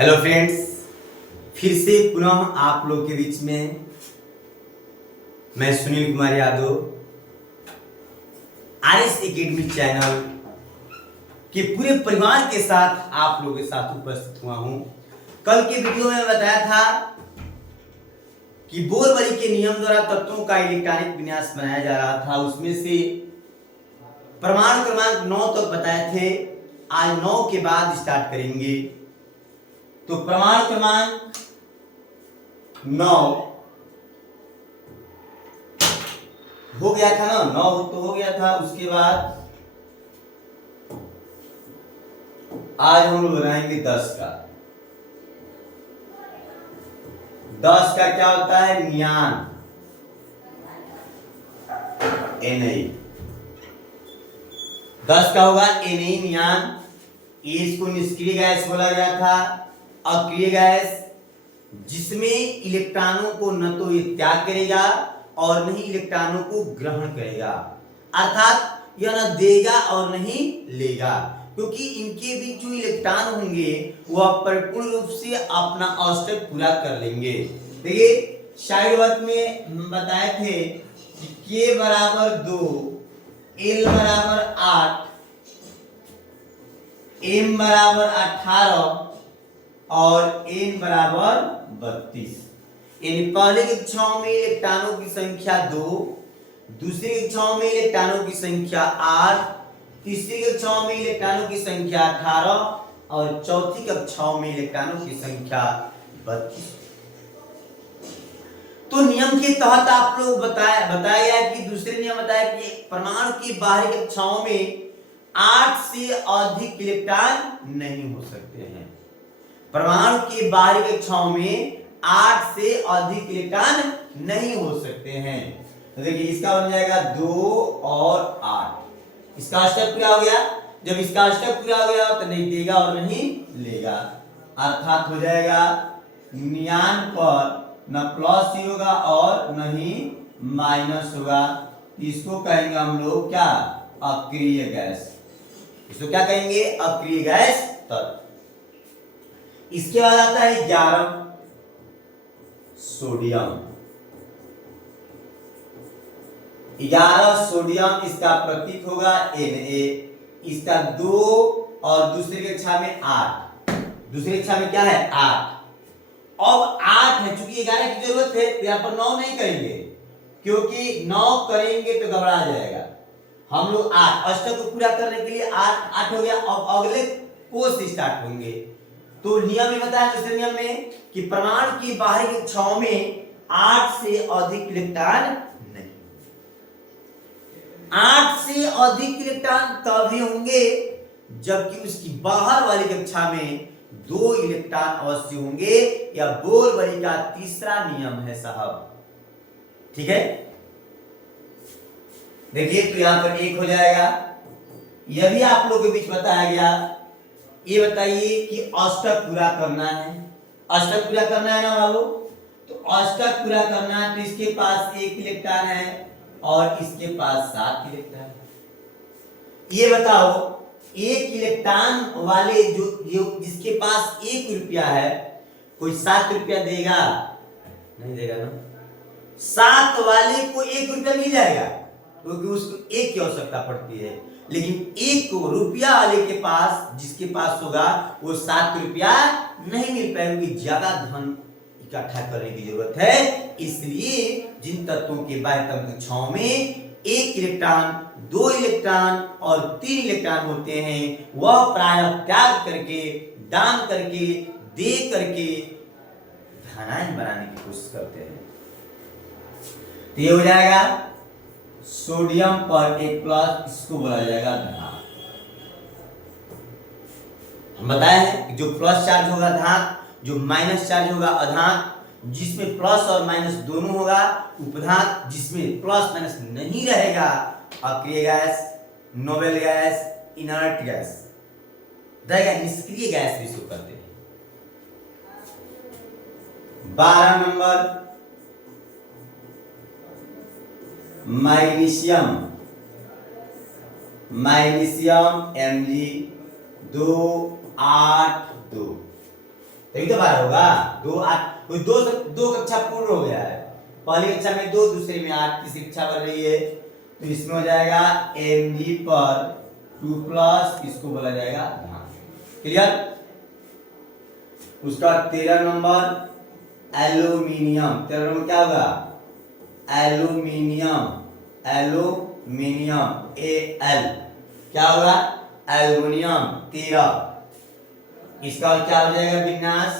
Hello friends, फिर से पुनः आप लोग के बीच में मैं Sunil Kumar Yadav RS academy channel के पूरे परिवार के साथ आप लोगों के साथ उपस्थित हुआ हूं। कल के वीडियो में बताया था कि बोरवली के नियम द्वारा तत्वों का इलेक्ट्रॉनिक विन्यास बनाया जा रहा था। उसमें से परमाणु क्रमांक 9 तक बताए थे। आज 9 के बाद स्टार्ट करेंगे। तो परमाणु क्रमांक 9 हो गया था ना, 9 तो हो गया था। उसके बाद आज हम लोग बनाएंगे 10 का। 10 का क्या होता है? नियान, Na। 10 का होगा Na नियान। इसको निष्क्रिय गैस बोला गया था। अक्रिय गैस जिसमें इलेक्ट्रॉनों को न तो ये त्याग करेगा और न ही इलेक्ट्रॉनों को ग्रहण करेगा, अर्थात यह न देगा और नहीं लेगा, क्योंकि इनके बीच जो इलेक्ट्रॉन होंगे वह परिपूर्ण रूप से अपना अष्टक पूरा कर लेंगे। देखिए साइड वर्क में हम बताए थे कि K बराबर 2, L बराबर 8, M बराबर 18 और N बराबर 32। यानी पहले कक्षाओं में इलेक्ट्रॉनों की संख्या 2, दूसरी कक्षाओं में इलेक्ट्रॉनों की संख्या 8, तीसरी कक्षाओं में इलेक्ट्रॉनों की संख्या 18 और चौथी कक्षाओं में इलेक्ट्रॉनों की संख्या 32। तो नियम के तहत आप लोग बताया कि दूसरे नियम बताया कि परमाणु की बाहरी कक्षाओं में 8 से अधिक इलेक्ट्रॉन नहीं हो सकते हैं। परमाणु की बाहरी कक्षाओं में 8 से अधिक इलेक्ट्रॉन नहीं हो सकते हैं। तो देखिए इसका बन जाएगा 2 और 8। इसका अष्टक पूरा हो गया। जब इसका अष्टक पूरा हो गया तो नहीं देगा और नहीं लेगा, अर्थात हो जाएगा नियान पर न प्लस ही होगा और न ही माइनस होगा। इसको कहेंगे हम लोग क्या? अक्रिय गैस। इसको क्या कहेंगे? अक्रिय गैस तत्व। इसके बाद आता है 11 सोडियम। 11 सोडियम, इसका प्रतीक होगा Na। इसका 2 और दूसरी कक्षा में 8। दूसरी कक्षा में क्या है? 8। अब 8 है, चूंकि 11 की जरूरत है तो यहां पर 9 नहीं करेंगे, क्योंकि 9 करेंगे तो घबरा जाएगा। हम लोग 8 अष्टक को पूरा करने के लिए 8 हो गया। अब अगले कोष से स्टार्ट होंगे। तो नियम में बताया दूसरे नियम में कि परमाणु की बाहरी कक्षाओं में 8 से अधिक इलेक्ट्रॉन नहीं। 8 से अधिक इलेक्ट्रॉन तभी होंगे जबकि उसकी बाहर वाली कक्षा में 2 इलेक्ट्रॉन अवश्य होंगे। यह बोरवली का तीसरा नियम है साहब। ठीक है, देखिए तो यहां पर 1 हो जाएगा। यह भी आप लोगों के बीच बताया गया। ये बताइए कि अष्टक पूरा करना है। अष्टक पूरा करना है ना बाबू? तो अष्टक पूरा करना है तो इसके पास 1 इलेक्ट्रॉन है और इसके पास 7 इलेक्ट्रॉन है। ये बताओ 1 इलेक्ट्रॉन वाले जो जिसके पास 1 रुपया है, कोई 7 रुपया देगा? नहीं देगा ना। 7 वाले को 1 रुपया मिल जाएगा क्योंकि उसको 1 की आवश्यकता पड़ती है, लेकिन 1 रुपया वाले के पास, जिसके पास होगा वो 7 रुपया नहीं मिल पाएगा, क्योंकि ज्यादा धन इकट्ठा करने की जरूरत है। इसलिए जिन तत्वों के बाह्यतम कक्षाओं में 1 इलेक्ट्रॉन, 2 इलेक्ट्रॉन और 3 इलेक्ट्रॉन होते हैं, वह प्रायः त्याग करके, दान करके, दे करके धनायन बनाने की कोशिश करते हैं। तो ये हो जाएगा सोडियम पर 1 प्लस, इसको बोला जाएगा धातु। हम बताए हैं कि जो प्लस चार्ज होगा धातु, जो माइनस चार्ज होगा अधातु, जिसमें प्लस और माइनस दोनों होगा उपधातु, जिसमें प्लस माइनस नहीं रहेगा अक्रिय gas, noble gas, inert gas रहेगा। निष्क्रिय गैस भी इसको कहते हैं। 12 नंबर मैग्नीशियम। Magnesium Mg 2 8 2। तभी तो 12 होगा। 2 8 कोई दो कक्षा पूर्ण हो गया है, पहली कक्षा में 2, दूसरी में 8, तीसरी कक्षा बढ़ रही है, तो इसमें हो जाएगा mg पर 2 प्लस इसको बोला जाएगा धान। क्लियर। उसका 13 नंबर एल्यूमिनियम। 13 नंबर क्या होगा? एल्यूमिनियम। एल्यूमिनियम Al क्या होगा? एल्यूमिनियम 13। इसका क्या हो जाएगा विन्यास?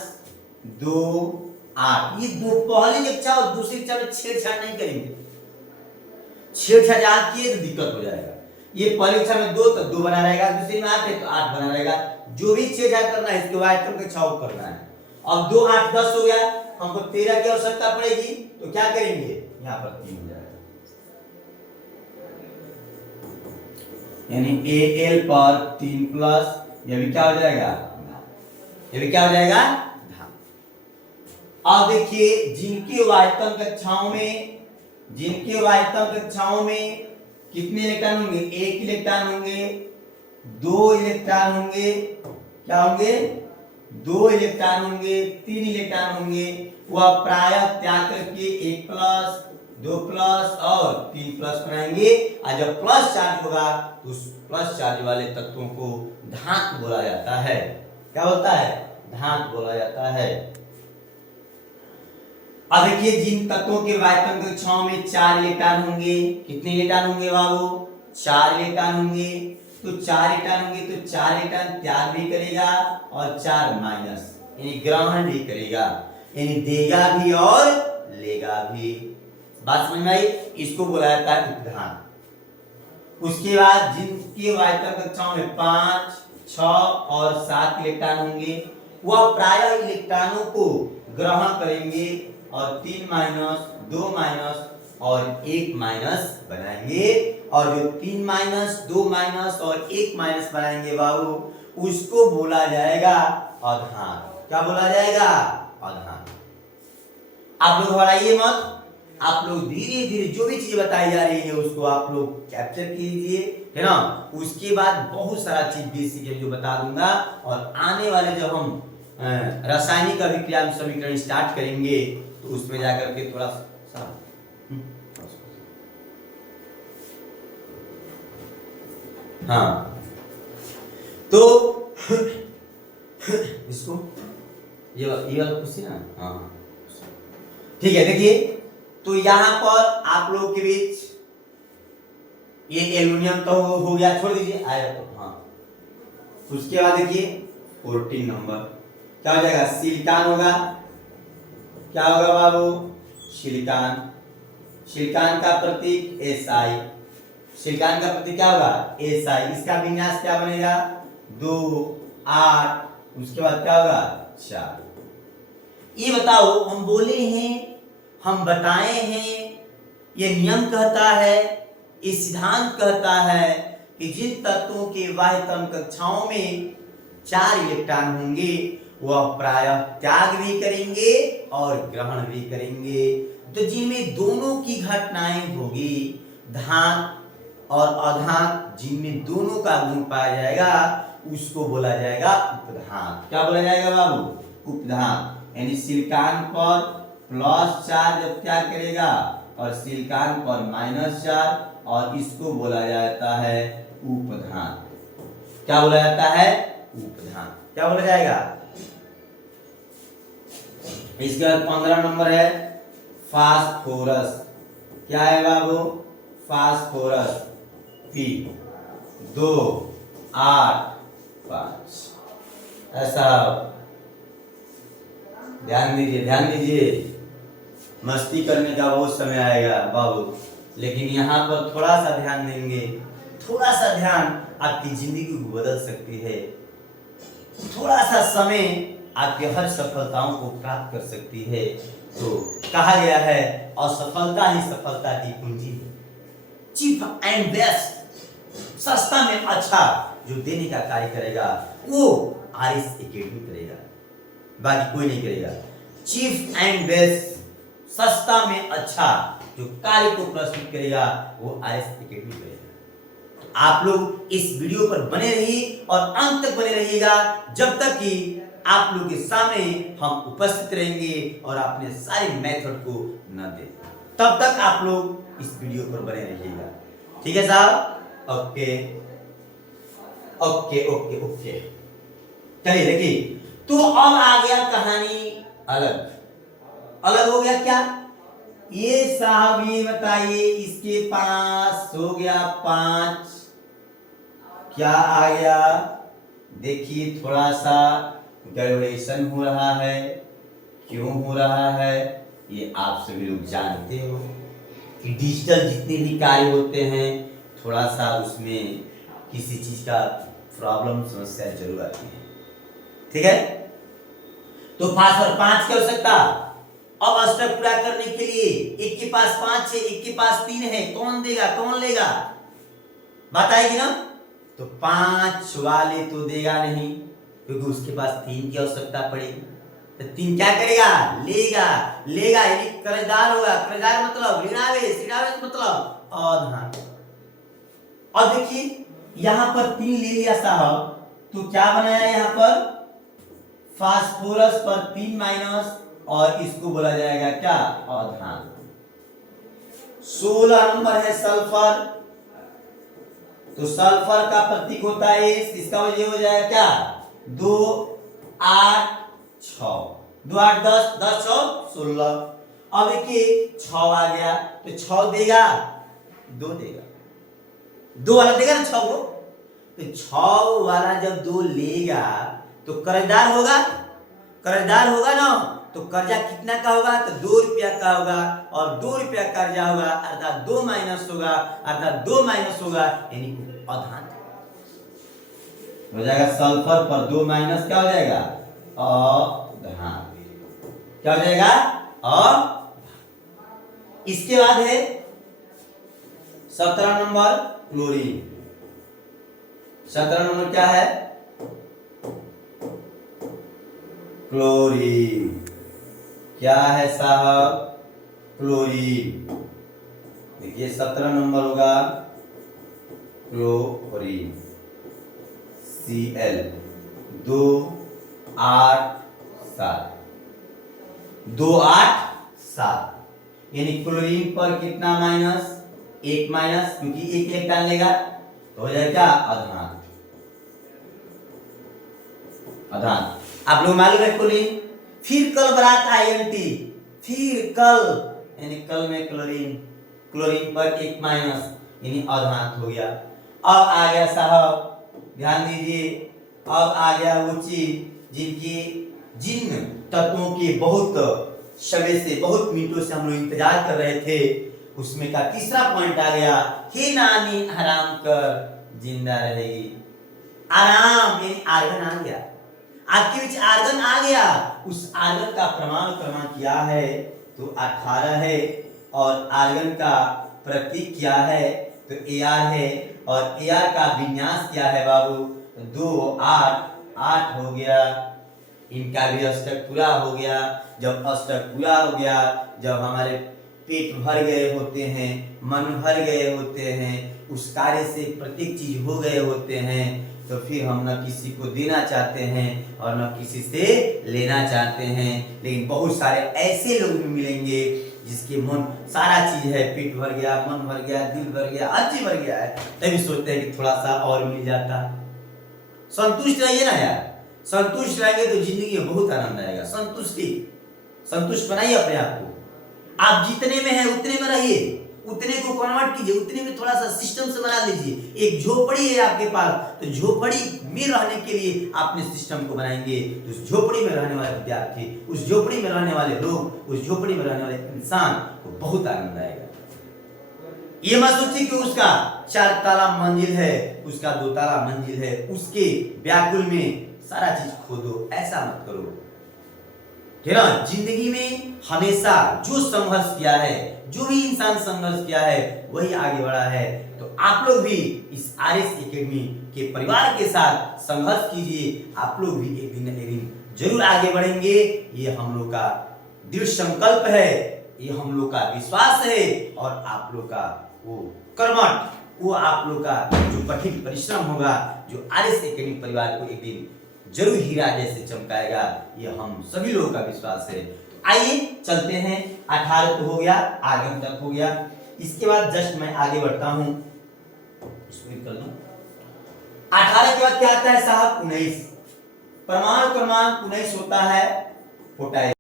2 8। ये दो पहली कक्षा और दूसरी कक्षा में छेड़छाड़ नहीं करेंगे, छेड़छाड़ आज किए तो दिक्कत हो जाएगा। ये पहली कक्षा में 2 तो 2 बना रहेगा, दूसरी में 8 है तो 8 बना रहेगा। जो भी छेड़छाड़ करना है इसके बाद तुमको छाव करना है। अब 2 8 10 हो गया, हमको 13 की आवश्यकता पड़ेगी, तो क्या करेंगे? यहाँ पर 3 हो जाएगा, यानी Al पर 3 प्लस ये भी क्या हो जाएगा? ये भी क्या हो जाएगा? अब देखिए जिनके वायतन कक्षाओं में कितने इलेक्ट्रॉन होंगे? 1 इलेक्ट्रॉन होंगे, 2 इलेक्ट्रॉन होंगे, क्या होंगे? 2 इलेक्ट्रॉन होंगे, 3 इलेक्ट्रॉन होंगे, वह प्रायः त्याग करके 1 प्लस 2 प्लस और 3 प्लस बनाएंगे। और जब प्लस चार्ज होगा तो उस प्लस चार्ज वाले तत्वों को धातु बोला जाता है। क्या बोलता है? धातु बोला जाता है। अब देखिए जिन तत्वों के वायतन कक्षाओं में 4 इलेक्ट्रॉन होंगे, कितने इलेक्ट्रॉन होंगे बाबू? 4 इलेक्ट्रॉन होंगे। तो 4 इलेक्ट्रॉन होंगे तो 4 इलेक्ट्रॉन त्याग भी करेगा और 4 माइनस यानी ग्रहण भी करेगा, यानी देगा भी और लेगा भी। बात समझ में आई? इसको बोला जाता है उपधान। उसके बाद जिनके वायतन कक्षाओं में 5 6 और 7 इलेक्ट्रॉन होंगे, वह प्रायः इलेक्ट्रॉनों को ग्रहण करेंगे और 3 माइनस 2 माइनस और 1 माइनस बनाएंगे। और जो 3 माइनस 2 माइनस और 1 माइनस बनाएंगे बाबू, उसको बोला जाएगा अधान। क्या बोला जाएगा? अधान। आप लोग घबराइए मत, आप लोग धीरे धीरे जो भी चीज बताई जा रही है उसको आप लोग कैप्चर कीजिए, है ना। उसके बाद बहुत सारा चीज बेसिक है जो बता दूंगा, और आने वाले जब हम रासायनिक अभिक्रिया समीकरण स्टार्ट करेंगे तो उसमें जाकर के थोड़ा सा हाँ, तो इसको ये वाला पूछिए ना। हाँ ठीक है। देखिए तो यहां पर आप लोगों के बीच ये एल्यूमिनियम तो हो गया, छोड़ दीजिए आया तो। हाँ उसके बाद देखिए 14 नंबर क्या हो जाएगा? सिलिकॉन होगा। क्या होगा बाबू? सिलिकॉन। सिलिकॉन का प्रतीक Si। सिलिकॉन का प्रतीक क्या होगा? Si। इसका विन्यास क्या बनेगा? 2 8। उसके बाद क्या होगा? 4। ये बताओ, हम बोले हैं, हम बताए हैं, ये नियम कहता है, ये सिद्धांत कहता है कि जिन तत्वों के वाह्यतम कक्षाओं में 4 इलेक्ट्रॉन होंगे वह प्रायः त्याग भी करेंगे और ग्रहण भी करेंगे। तो जिनमें दोनों की घटनाएं होगी, धान और अधान, जिनमें दोनों का गुण पाया जाएगा उसको बोला जाएगा उपधान। क्या बोला जाएगा बाबू? उपधान। यानी सिलिकॉन पर प्लस 4 जब क्या करेगा और सिलिकॉन पर -4, और इसको बोला जाता है उपधान। क्या बोला जाता है? उपधान। क्या बोला जाएगा? इसके बाद 15 नंबर है फास्फोरस। क्या है बाबू? Phosphorus P 2 8 5। ऐसा ध्यान दीजिए, ध्यान दीजिए, मस्ती करने का बहुत समय आएगा बाबू, लेकिन यहाँ पर थोड़ा सा ध्यान देंगे, थोड़ा सा ध्यान आपकी जिंदगी को बदल सकती है, थोड़ा सा समय आपके हर सफलताओं को प्राप्त कर सकती है। तो कहा गया है असफलता ही सफलता की कुंजी है। चीप एंड बेस्ट, सस्ता में अच्छा जो देने का कार्य करेगा वो आरएस एकेडमी करेगा, बाकी कोई नहीं करेगा। चीप एंड बेस्ट, सस्ता में अच्छा जो कार्य को प्रस्तुत करेगा वो आरएस एकेडमी करेगा। आप लोग इस वीडियो पर बने रहिए और अंत तक बने रहिएगा, जब तक कि आप लोग के सामने हम उपस्थित रहेंगे और अपने सारे मेथड को न दे। तब तक आप लोग इस वीडियो पर बने रहिएगा। ठीक है साहब? Okay okay okay okay. चलिए देखिए, तो अब आ गया कहानी अलग। अलग हो गया क्या? ये साहब ये बताइए, इसके पास हो गया 5, क्या आ गया? देखिए थोड़ा सा गड़बड़ेशन हो रहा है। क्यों हो रहा है ये आप सभी लोग जानते हो कि डिजिटल जितने भी कार्य होते हैं थोड़ा सा उसमें किसी चीज का प्रॉब्लम समस्या जरूर आती है। ठीक है, तो 5 और 5 की आवश्यकता। अब अष्टक पूरा करने के लिए एक के पास 5 है, एक के पास 3 है, कौन देगा कौन लेगा बताएगी ना? तो 5 वाले तो देगा नहीं, क्योंकि उसके पास 3 की आवश्यकता पड़ेगी। तो 3 क्या करेगा? लेगा। लेगा यानी कर्जदार होगा। कर्जदार मतलब ऋणावेश, ऋणावेश मतलब अवधान। और देखिए यहां पर 3 ले लिया साहब, तो क्या बनाया यहां पर? फास्फोरस पर 3 माइनस, और इसको बोला जाएगा क्या? अवधान। 16 नंबर है सल्फर, तो सल्फर का प्रतीक होता है इसका वजह हो जाएगा क्या? 2 8 6, 2 8 10, 10 6 16। अब देखिए 6 आ गया, तो 6 देगा 2 देगा, 2 वाला देगा ना 6 को। तो 6 वाला जब 2 लेगा तो कर्जदार होगा। कर्जदार होगा ना, तो कर्जा कितना का होगा? तो 2 रुपया का होगा, और 2 रुपया कर्जा होगा अर्थात 2 माइनस होगा, अर्थात 2 माइनस होगा यानी अवधान हो जाएगा। सल्फर पर 2 माइनस क्या हो जाएगा? अवधान। क्या हो जाएगा? इसके बाद है 17 नंबर क्लोरीन। 17 नंबर क्या है? क्लोरीन। क्या है साहब? क्लोरीन। देखिए 17 नंबर होगा क्लोरीन, Cl 2 8 7, 2 8 7 यानी क्लोरीन पर कितना माइनस? 1 माइनस, क्योंकि 1 इलेक्ट्रॉन लेगा तो हो जाएगा अधान। अधान आप लोग मालूम है क्लोरीन। फिर कल बरात INT, फिर कल यानी कल में क्लोरीन, क्लोरीन पर 1 माइनस यानी अधान हो गया। अब आ गया साहब, ध्यान दीजिए, अब आ गया वो चीज जिन तत्वों के बहुत समय से, बहुत मिनटों से हम लोग इंतजार कर रहे थे, उसमें का तीसरा पॉइंट आ गया। हे नानी आराम कर जिंदा रहेगी। आराम यानी आर्गन आ गया, आपके बीच आर्गन आ गया। उस आर्गन का परमाणु क्रमांक क्या है? तो 18 है, और आर्गन का प्रतीक क्या है? तो Ar है, और Ar का विन्यास क्या है बाबू? 2 8 8 हो गया। इनका भी अष्टक पूरा हो गया। जब अष्टक पूरा हो गया, जब हमारे पेट भर गए होते हैं, मन भर गए होते हैं, उस कार्य से प्रत्येक चीज हो गए होते हैं, तो फिर हम न किसी को देना चाहते हैं और न किसी से लेना चाहते हैं। लेकिन बहुत सारे ऐसे लोग भी मिलेंगे जिसके मन सारा चीज है, पेट भर गया, मन भर गया, दिल भर गया, हर चीज भर गया है, तभी सोचते हैं कि थोड़ा सा और मिल जाता। संतुष्ट रहिए ना यार, संतुष्ट रहेंगे तो जिंदगी में बहुत आनंद आएगा। संतुष्ट बनाइए अपने आप को। आप जितने में है उतने में रहिए, उतने को कन्वर्ट कीजिए, उतने में थोड़ा सा सिस्टम से बना लीजिए। एक झोपड़ी है आपके पास, तो झोपड़ी में रहने के लिए आपने सिस्टम को बनाएंगे, तो उस झोपड़ी में रहने वाले विद्यार्थी, उस झोपड़ी में रहने वाले लोग, उस झोपड़ी में रहने वाले इंसान को बहुत आनंद आएगा। ये मत सोचिए कि उसका 4 ताला मंजिल है, उसका 2 ताला मंजिल है, उसके व्याकुल में सारा चीज खो दो, ऐसा मत करो। ठीक है ना? जिंदगी में हमेशा जो संघर्ष किया है, जो भी इंसान संघर्ष किया है, वही आगे बढ़ा है। तो आप लोग भी इस RS एकेडमी के परिवार के साथ संघर्ष कीजिए। आप लोग भी एक दिन जरूर आगे बढ़ेंगे। ये हम लोग का दृढ़ संकल्प है, ये हम लोग का विश्वास है, और आप लोग का वो कर्मठ, वो आप लोग का जो कठिन परिश्रम होगा, जो RS एकेडमी परिवार को एक दिन जरूर हीरा जैसे चमकाएगा, ये हम सभी लोगों का विश्वास है। आइए चलते हैं, 18 तो हो गया, आगे तक हो गया। इसके बाद जस्ट मैं आगे बढ़ता हूं, इसको कर लूं। 18 के बाद क्या आता है साहब? 19। परमाणु क्रमांक 19 होता है पोटेशियम।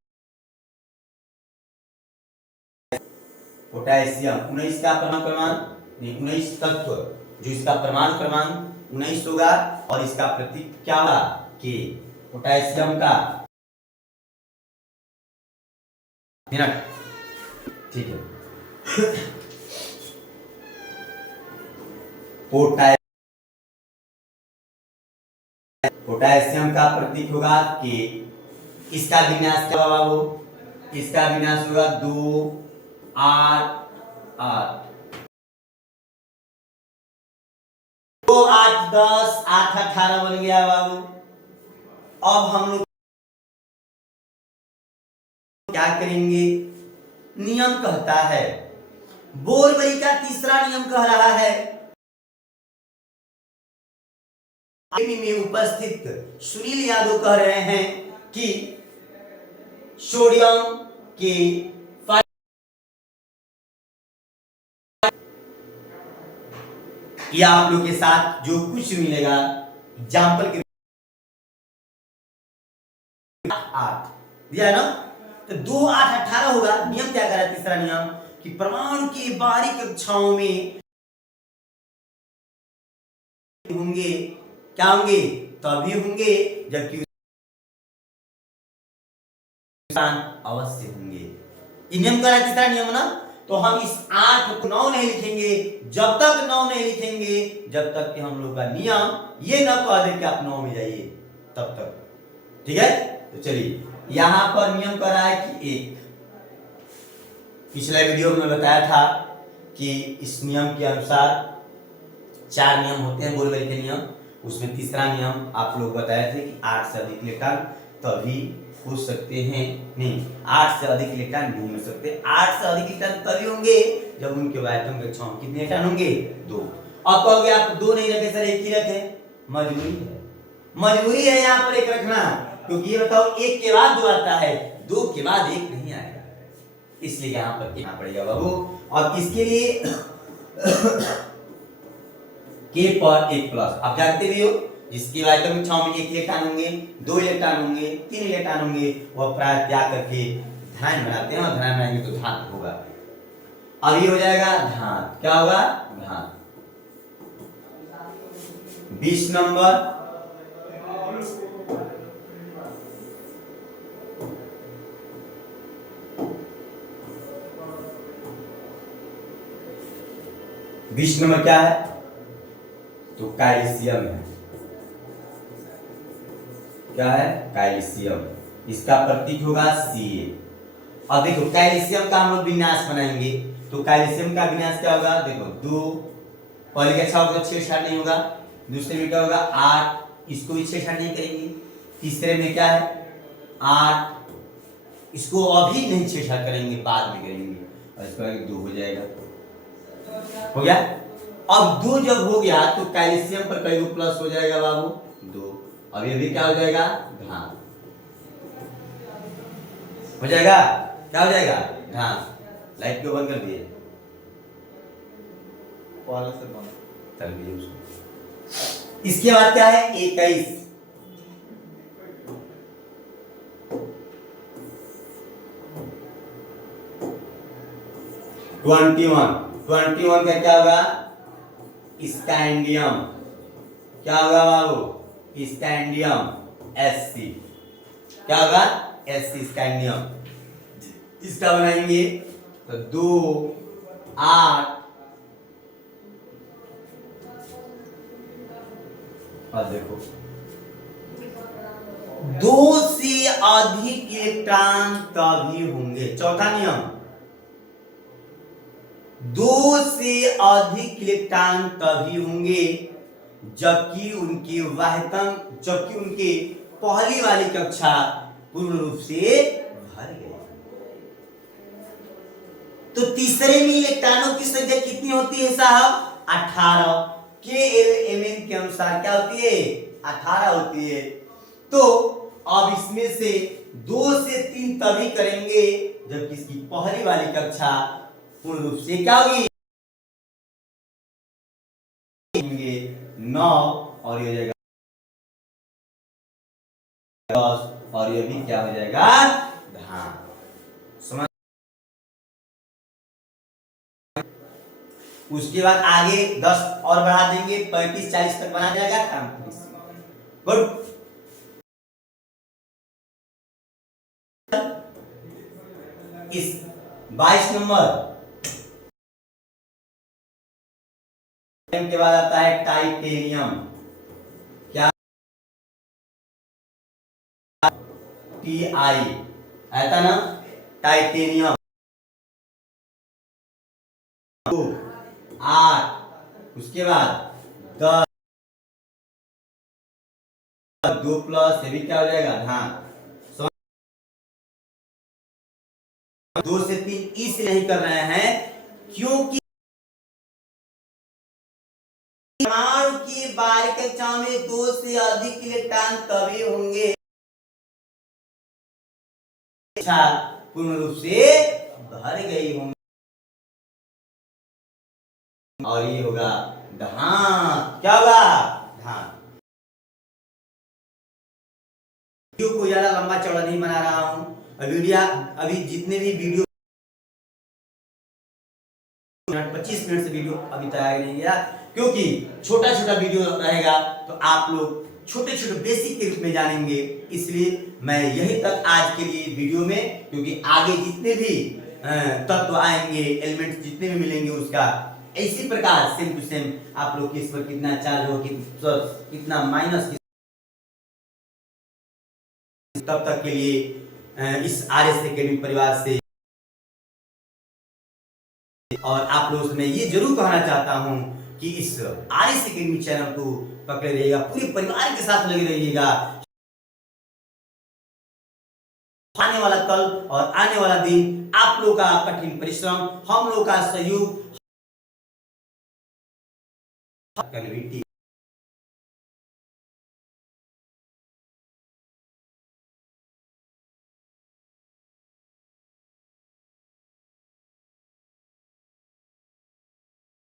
पोटेशियम 19 का परमाणु क्रमांक, 19 तत्व जो इसका परमाणु क्रमांक 19 होगा, और इसका प्रतीक क्या होगा? के। पोटेशियम का मिनट, ठीक है। पोटेशियम का प्रतीक होगा के। इसका विन्यास क्या होगा? वो इसका विन्यास होगा 2 8 8, 2 8 10, 8 18 बन गया बाबू। अब हम लोग क्या करेंगे? नियम कहता है, बोरबरी का तीसरा नियम कह रहा है, में उपस्थित सुनील यादव कह रहे हैं कि सोडियम के या आप लोग के साथ जो कुछ मिलेगा एग्जाम्पल के 8 दिया है ना, तो 2 8 18 होगा। नियम क्या कह रहा है तीसरा नियम? कि परमाणु की बाहरी कक्षाओं में होंगे, क्या होंगे? तभी होंगे जबकि अवश्य होंगे। नियम का तीसरा नियम ना, तो हम इस 8 को 9 नहीं लिखेंगे, जब तक 9 नहीं लिखेंगे जब तक कि हम लोग का नियम ये ना कह दे कि आप 9 में जाइए, तब तक। ठीक है, तो चलिए यहां पर नियम कर रहा है कि 1। पिछले वीडियो में बताया था कि इस नियम के अनुसार 4 नियम होते हैं बोरवेल के नियम, उसमें तीसरा नियम आप लोग बताए थे कि 8 से अधिक इलेक्ट्रॉन तभी हो सकते हैं, नहीं 8 से अधिक इलेक्ट्रॉन नहीं हो सकते। 8 से अधिक इलेक्ट्रॉन तभी होंगे जब उनके आयतन कक्षाओं कितने इलेक्ट्रॉन होंगे? 2। अब कहोगे आप 2 नहीं रखे सर, एक ही रखे। मजबूरी है, मजबूरी है यहाँ पर एक रखना, क्योंकि ये बताओ 1 के बाद 2 आता है, 2 के बाद 1 नहीं आएगा, इसलिए यहाँ पर लिखना पड़ेगा बाबू। और किसके लिए? के पर 1 प्लस। आप जानते भी हो जिसकी आयतन कक्षाओं में 1 इलेक्ट्रॉन होंगे, 2 इलेक्ट्रॉन होंगे, 3 इलेक्ट्रॉन होंगे, वह प्राय त्याग करके ध्यान बनाते हैं, और ध्यान बनाएंगे तो धात होगा। अब ये हो जाएगा धात, क्या होगा? धात। 20 नंबर क्या है? तो कैल्शियम है। क्या है? कैल्शियम। इसका प्रतीक होगा Ca। अब देखो कैल्शियम का हम लोग विन्यास बनाएंगे, तो कैल्शियम का विन्यास क्या होगा? देखो 2, पहले के अच्छा होगा, छेड़छाड़ नहीं होगा। दूसरे में क्या होगा? 8, इसको भी छेड़छाड़ नहीं करेंगे। तीसरे में क्या है? 8, इसको अभी नहीं छेड़छाड़ करेंगे, बाद में करेंगे, और इसको आगे 2 हो जाएगा। हो गया? अब 2 जब हो गया तो कैल्शियम पर कई प्लस हो जाएगा बाबू? 2। अब ये भी क्या हो जाएगा? धात हो जाएगा। क्या हो जाएगा? धात। लाइट को बंद कर दिए, चल दिए उसको। इसके बाद क्या है? 21। 21 का क्या होगा? स्कैंडियम। क्या होगा बाबू? Scandium Sc। क्या होगा? Sc scandium. इसका बनाएंगे तो 2 8, और देखो 2 से अधिक इलेक्ट्रॉन तभी होंगे। चौथा नियम, 2 से अधिक इलेक्ट्रॉन तभी होंगे जबकि उनकी पहली वाली कक्षा पूर्ण रूप से भर गई। तो तीसरे में इलेक्ट्रॉनों की संख्या कितनी होती है साहब? 18। के एल एम एन के अनुसार क्या होती है? 18 होती है। तो अब इसमें से 2 से 3 तभी करेंगे जब किसकी पहली वाली कक्षा पूर्ण रूप से क्या होगी, 9 और ये हो जाएगा 10 और ये भी क्या हो जाएगा, हाँ समझ। उसके बाद आगे 10 और बढ़ा देंगे, 35-40 तक बना जाएगा काम। गुड। इस 22 नंबर के बाद आता है टाइटेनियम। क्या, TI आता ना, टाइटेनियम 8, उसके बाद 10, 2 प्लस ये भी क्या हो जाएगा, हाँ 2 से 3 इसलिए नहीं कर रहे हैं क्योंकि परमाणु की बाहरी कक्षा में 2 से अधिक इलेक्ट्रॉन तभी होंगे पूर्ण रूप से भर गई होंगी, और ये होगा धान। क्या होगा, धान। वीडियो को ज्यादा लंबा चौड़ा नहीं बना रहा हूं, वीडियो अभी जितने भी वीडियो 25 मिनट से वीडियो अभी तैयार नहीं किया, क्योंकि छोटा छोटा वीडियो रहेगा तो आप लोग छोटे छोटे बेसिक के रूप में जानेंगे, इसलिए मैं यही तक आज के लिए वीडियो में, क्योंकि आगे जितने भी तत्व आएंगे, एलिमेंट जितने भी मिलेंगे उसका इसी प्रकार सेम टू सेम आप लोग किस पर कितना चार्ज हो, कितना माइनस, तब तक के लिए इस RS एकेडमी परिवार से, और आप लोगों से मैं ये जरूर कहना चाहता हूं कि इस RS एकेडमी चैनल को पकड़े रहिएगा, पूरे परिवार के साथ लगे रहिएगा। आने वाला कल और आने वाला दिन आप लोगों का कठिन परिश्रम, हम लोग का सहयोग,